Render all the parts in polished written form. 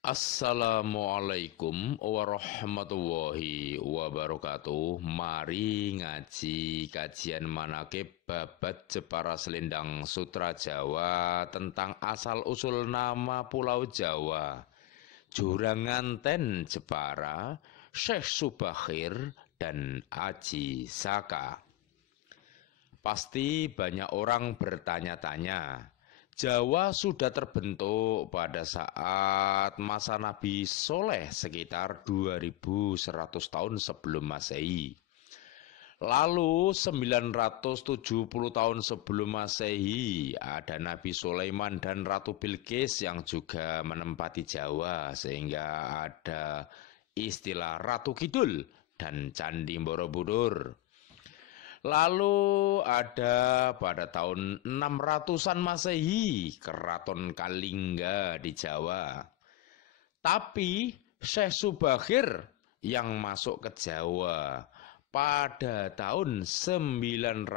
Assalamualaikum warahmatullahi wabarakatuh. Mari ngaji kajian manakib babat Jepara Selendang Sutra Jawa tentang asal-usul nama Pulau Jawa. Juranganten Jepara, Syekh Subakhir, dan Aji Saka. Pasti banyak orang bertanya-tanya, Jawa sudah terbentuk pada saat masa Nabi Soleh sekitar 2100 tahun sebelum Masehi. Lalu 970 tahun sebelum Masehi ada Nabi Sulaiman dan Ratu Bilqis yang juga menempati Jawa, sehingga ada istilah Ratu Kidul dan Candi Borobudur. Lalu ada pada tahun 600-an Masehi Keraton Kalingga di Jawa. Tapi Syekh Subakhir yang masuk ke Jawa pada tahun 999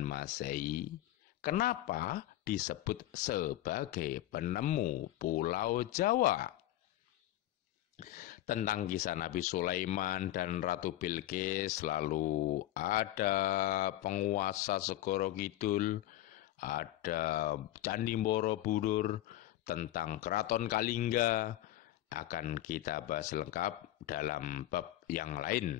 Masehi. Kenapa disebut sebagai penemu Pulau Jawa? Tentang kisah Nabi Sulaiman dan Ratu Bilqis, lalu ada penguasa Segoro Kidul, ada Candi Borobudur, tentang Keraton Kalingga, akan kita bahas lengkap dalam bab yang lain.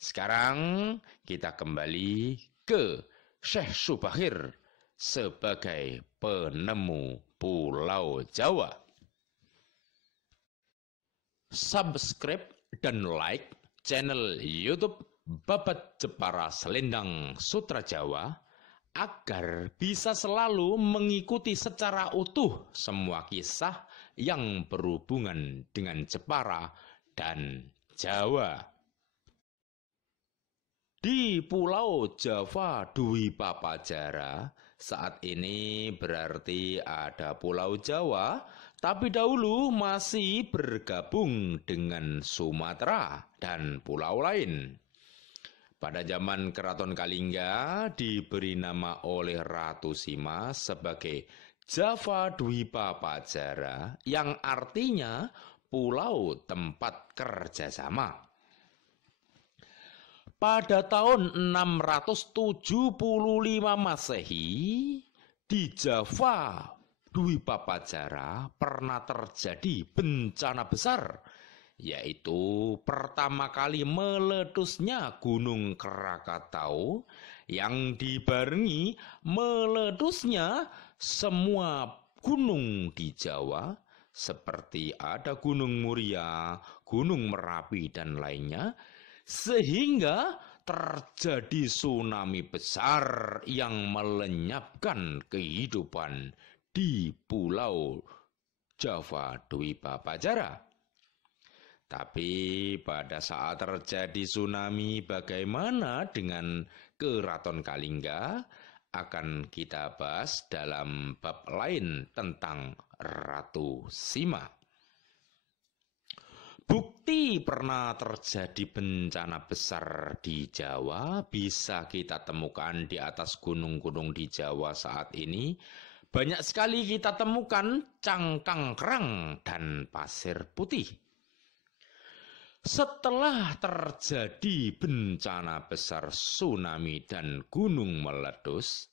Sekarang kita kembali ke Syekh Subakhir sebagai penemu Pulau Jawa. Subscribe dan like channel YouTube Babat Jepara Selendang Sutra Jawa agar bisa selalu mengikuti secara utuh semua kisah yang berhubungan dengan Jepara dan Jawa. Di Pulau Jawa Dwi Papajara saat ini berarti ada Pulau Jawa, tapi dahulu masih bergabung dengan Sumatera dan pulau lain. Pada zaman Keraton Kalingga diberi nama oleh Ratu Sima sebagai Java Dwi Papajara, yang artinya pulau tempat kerjasama. Pada tahun 675 Masehi, di Java Dwi Papajara pernah terjadi bencana besar, yaitu pertama kali meledusnya Gunung Krakatau yang dibarengi meledusnya semua gunung di Jawa, seperti ada Gunung Muria, Gunung Merapi, dan lainnya, sehingga terjadi tsunami besar yang melenyapkan kehidupan di Pulau Jawa Dwi Papajara. Tapi pada saat terjadi tsunami, bagaimana dengan Keraton Kalingga? Akan kita bahas dalam bab lain tentang Ratu Sima. Bukti pernah terjadi bencana besar di Jawa bisa kita temukan di atas gunung-gunung di Jawa saat ini. Banyak sekali kita temukan cangkang kerang dan pasir putih. Setelah terjadi bencana besar tsunami dan gunung meletus,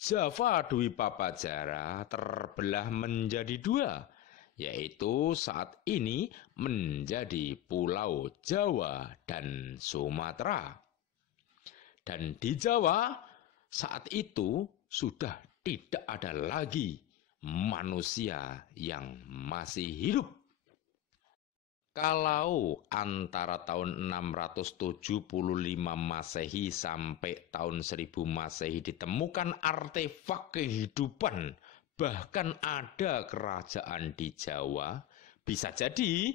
Java Dwi Papajara terbelah menjadi dua, yaitu saat ini menjadi Pulau Jawa dan Sumatera. Dan di Jawa saat itu sudah tidak ada lagi manusia yang masih hidup. Kalau antara tahun 675 Masehi sampai tahun 1000 Masehi ditemukan artefak kehidupan, bahkan ada kerajaan di Jawa, bisa jadi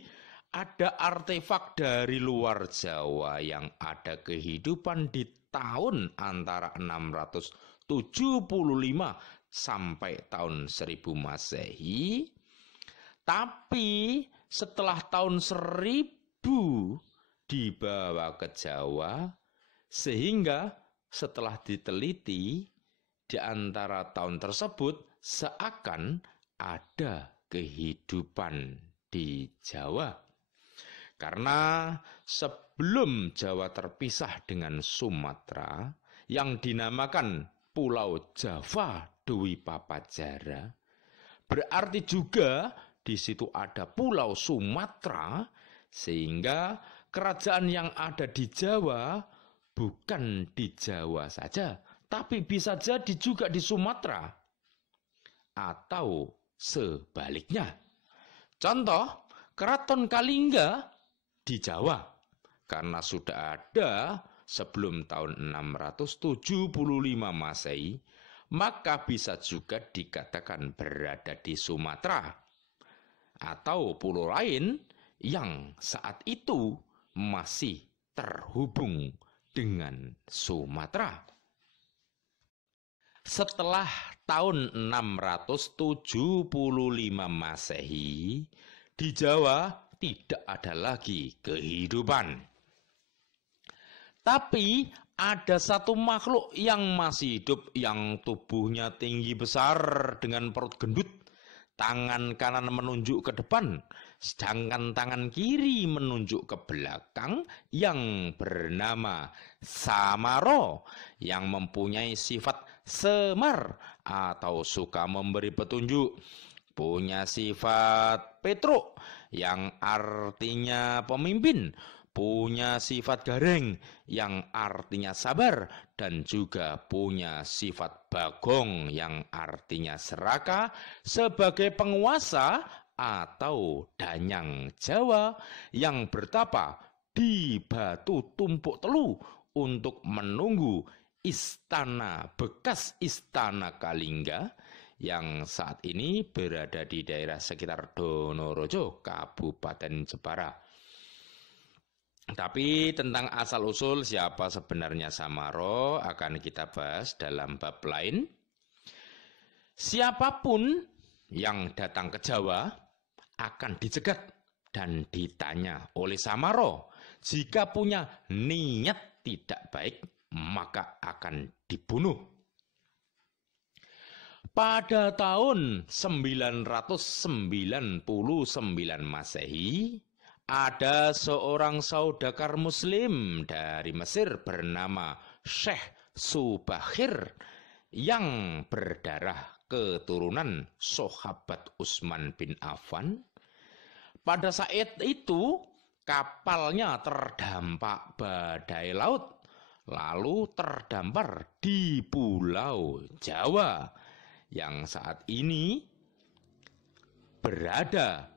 ada artefak dari luar Jawa yang ada kehidupan di tahun antara 675 sampai tahun 1000 Masehi. Tapi setelah tahun 1000 dibawa ke Jawa, sehingga setelah diteliti di antara tahun tersebut seakan ada kehidupan di Jawa. Karena sebelum Jawa terpisah dengan Sumatera yang dinamakan Pulau Jawa Dwipapajara, berarti juga di situ ada Pulau Sumatera, sehingga kerajaan yang ada di Jawa bukan di Jawa saja, tapi bisa jadi juga di Sumatera atau sebaliknya. Contoh, Keraton Kalingga di Jawa, karena sudah ada sebelum tahun 675 Masehi, maka bisa juga dikatakan berada di Sumatera atau pulau lain yang saat itu masih terhubung dengan Sumatera. Setelah tahun 675 Masehi, di Jawa tidak ada lagi kehidupan. Tapi ada satu makhluk yang masih hidup, yang tubuhnya tinggi besar dengan perut gendut, tangan kanan menunjuk ke depan, sedangkan tangan kiri menunjuk ke belakang, yang bernama Samaro, yang mempunyai sifat semar atau suka memberi petunjuk, punya sifat Petruk yang artinya pemimpin, punya sifat Gareng yang artinya sabar, dan juga punya sifat Bagong yang artinya serakah sebagai penguasa atau danyang Jawa yang bertapa di Batu Tumpuk Telu untuk menunggu istana bekas Istana Kalingga yang saat ini berada di daerah sekitar Donorojo, Kabupaten Jepara. Tapi tentang asal-usul siapa sebenarnya Samaro akan kita bahas dalam bab lain. Siapapun yang datang ke Jawa akan dicegat dan ditanya oleh Samaro. Jika punya niat tidak baik, maka akan dibunuh. Pada tahun 999 Masehi, ada seorang saudagar Muslim dari Mesir bernama Syekh Subahir yang berdarah keturunan sahabat Utsman bin Affan. Pada saat itu, kapalnya terdampak badai laut, lalu terdampar di Pulau Jawa yang saat ini berada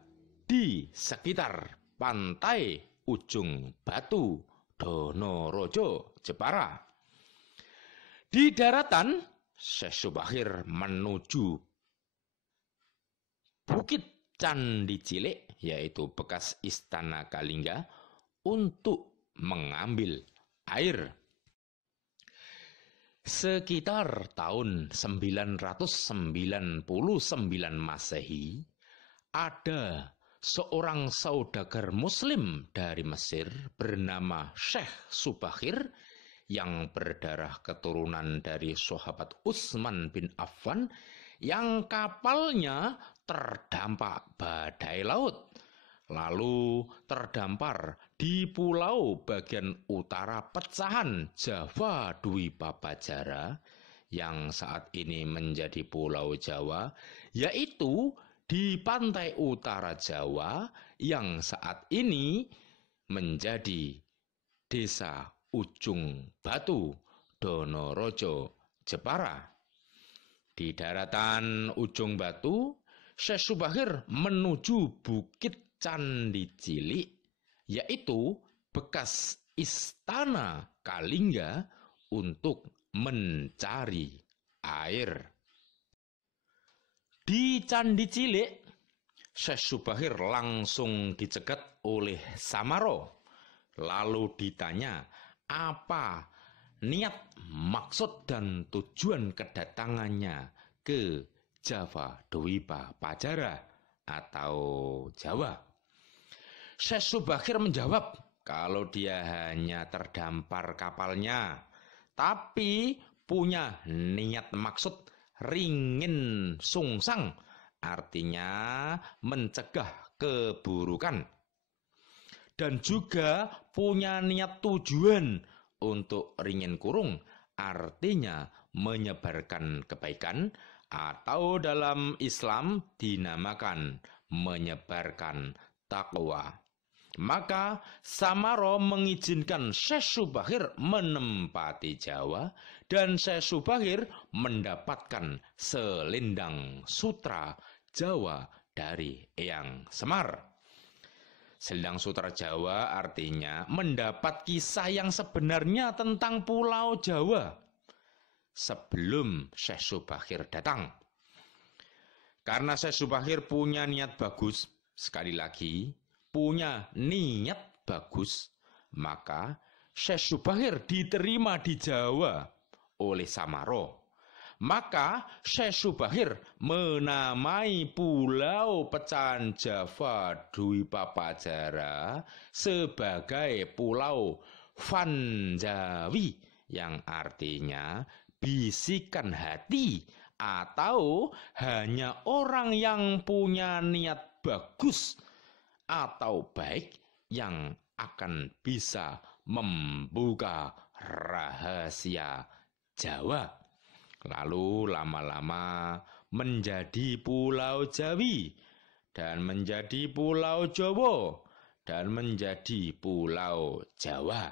di sekitar pantai Ujung Batu, Donorojo, Jepara. Di daratan, Syekh Subahir menuju Bukit Candi Cilik, yaitu bekas Istana Kalingga, untuk mengambil air. Sekitar tahun 999 Masehi, ada seorang saudagar Muslim dari Mesir bernama Syekh Subahir yang berdarah keturunan dari sahabat Utsman bin Affan yang kapalnya terdampak badai laut, lalu terdampar di pulau bagian utara pecahan Jawa Dwipapajara yang saat ini menjadi Pulau Jawa, yaitu di pantai utara Jawa yang saat ini menjadi Desa Ujung Batu, Donorojo, Jepara. Di daratan Ujung Batu, Syekh Subahir menuju Bukit Candi Cilik, yaitu bekas Istana Kalingga, untuk mencari air. Di Candi Cilik, Syekh Subahir langsung dicegat oleh Samaro, lalu ditanya apa niat, maksud, dan tujuan kedatangannya ke Jawa Dwipapajara atau Jawa. Syekh Subahir menjawab kalau dia hanya terdampar kapalnya, tapi punya niat maksud ringin sungsang artinya mencegah keburukan. Dan juga punya niat tujuan untuk ringin kurung, artinya menyebarkan kebaikan, atau dalam Islam dinamakan menyebarkan takwa. Maka Samaro mengizinkan Syekh Subahir menempati Jawa, dan Syekh Subahir mendapatkan selendang sutra Jawa dari Eyang Semar. Selendang sutra Jawa artinya mendapat kisah yang sebenarnya tentang Pulau Jawa sebelum Syekh Subahir datang. Karena Syekh Subahir punya niat bagus, sekali lagi, punya niat bagus, maka Syekh Subahir diterima di Jawa oleh Samaro. Maka Syekh Subahir menamai Pulau Pecahan Java Dwi Papajara sebagai Pulau Vanjawi, yang artinya bisikan hati, atau hanya orang yang punya niat bagus atau baik yang akan bisa membuka rahasia Jawa. Lalu lama-lama menjadi Pulau Jawi, dan menjadi Pulau Jawa, dan menjadi Pulau Jawa.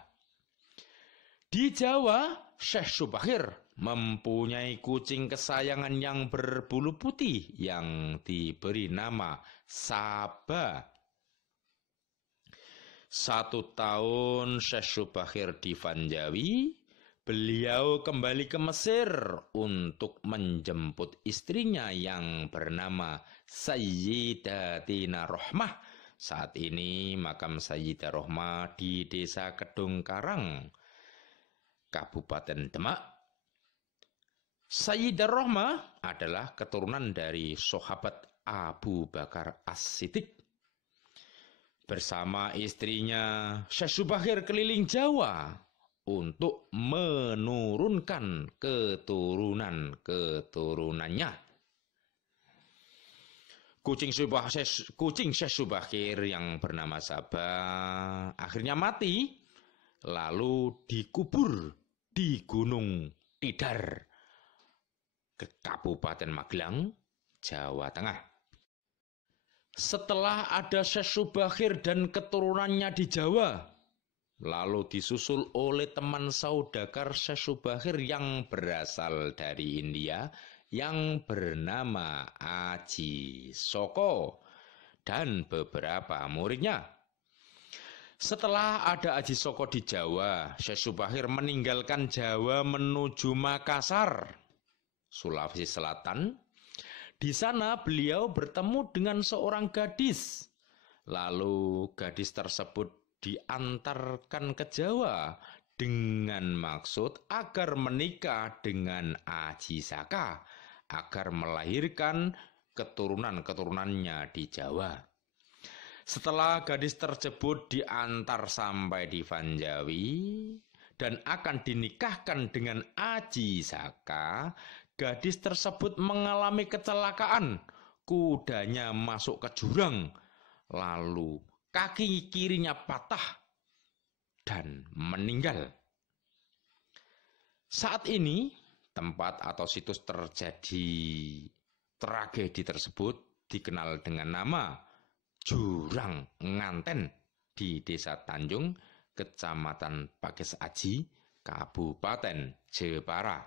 Di Jawa, Syekh Subahir mempunyai kucing kesayangan yang berbulu putih yang diberi nama Saba. 1 tahun Syekh Subahir di Vanjawi, beliau kembali ke Mesir untuk menjemput istrinya yang bernama Sayyidatina Rohmah. Saat ini makam Sayyidah Rohmah di Desa Kedung Karang, Kabupaten Demak. Sayyidah Rohmah adalah keturunan dari sahabat Abu Bakar As-Siddiq. Bersama istrinya, Syekh Subahir keliling Jawa untuk menurunkan keturunan-keturunannya. Kucing Syekh Subahir yang bernama Sabah akhirnya mati, lalu dikubur di Gunung Tidar, ke Kabupaten Magelang, Jawa Tengah. Setelah ada Syekh Subahir dan keturunannya di Jawa, lalu disusul oleh teman saudagar Syekh Subahir yang berasal dari India yang bernama Aji Soko dan beberapa muridnya. Setelah ada Aji Soko di Jawa, Syekh Subahir meninggalkan Jawa menuju Makassar, Sulawesi Selatan. Di sana beliau bertemu dengan seorang gadis. Lalu gadis tersebut diantarkan ke Jawa dengan maksud agar menikah dengan Aji Saka, agar melahirkan keturunan-keturunannya di Jawa. Setelah gadis tersebut diantar sampai di Vanjawi dan akan dinikahkan dengan Aji Saka, gadis tersebut mengalami kecelakaan. Kudanya masuk ke jurang, lalu kaki kirinya patah dan meninggal. Saat ini, tempat atau situs terjadi tragedi tersebut dikenal dengan nama Jurang Nganten di Desa Tanjung, Kecamatan Pakis Aji, Kabupaten Jepara.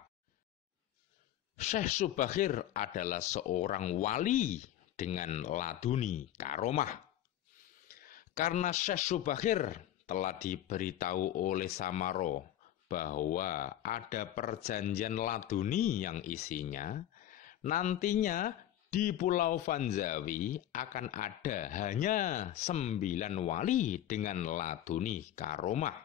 Syekh Subahir adalah seorang wali dengan laduni karomah. Karena Syekh Subahir telah diberitahu oleh Samaro bahwa ada perjanjian laduni yang isinya nantinya di Pulau Vanjawi akan ada hanya 9 wali dengan laduni karomah.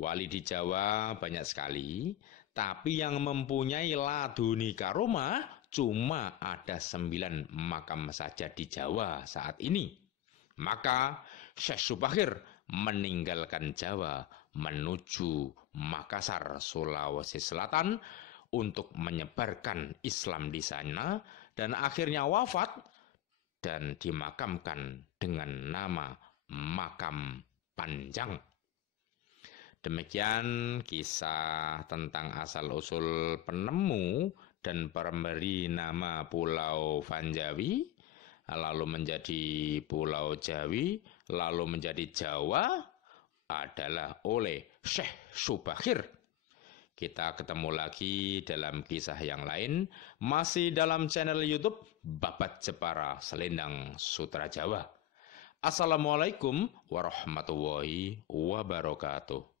Wali di Jawa banyak sekali, tapi yang mempunyai laduni karomah cuma ada 9 makam saja di Jawa saat ini. Maka Syekh Subahir meninggalkan Jawa menuju Makassar, Sulawesi Selatan untuk menyebarkan Islam di sana dan akhirnya wafat dan dimakamkan dengan nama makam panjang. Demikian kisah tentang asal-usul penemu dan pemberi nama Pulau Vanjawi, lalu menjadi Pulau Jawi, lalu menjadi Jawa adalah oleh Syekh Subakir. Kita ketemu lagi dalam kisah yang lain, masih dalam channel YouTube Babat Jepara Selendang Sutra Jawa. Assalamualaikum warahmatullahi wabarakatuh.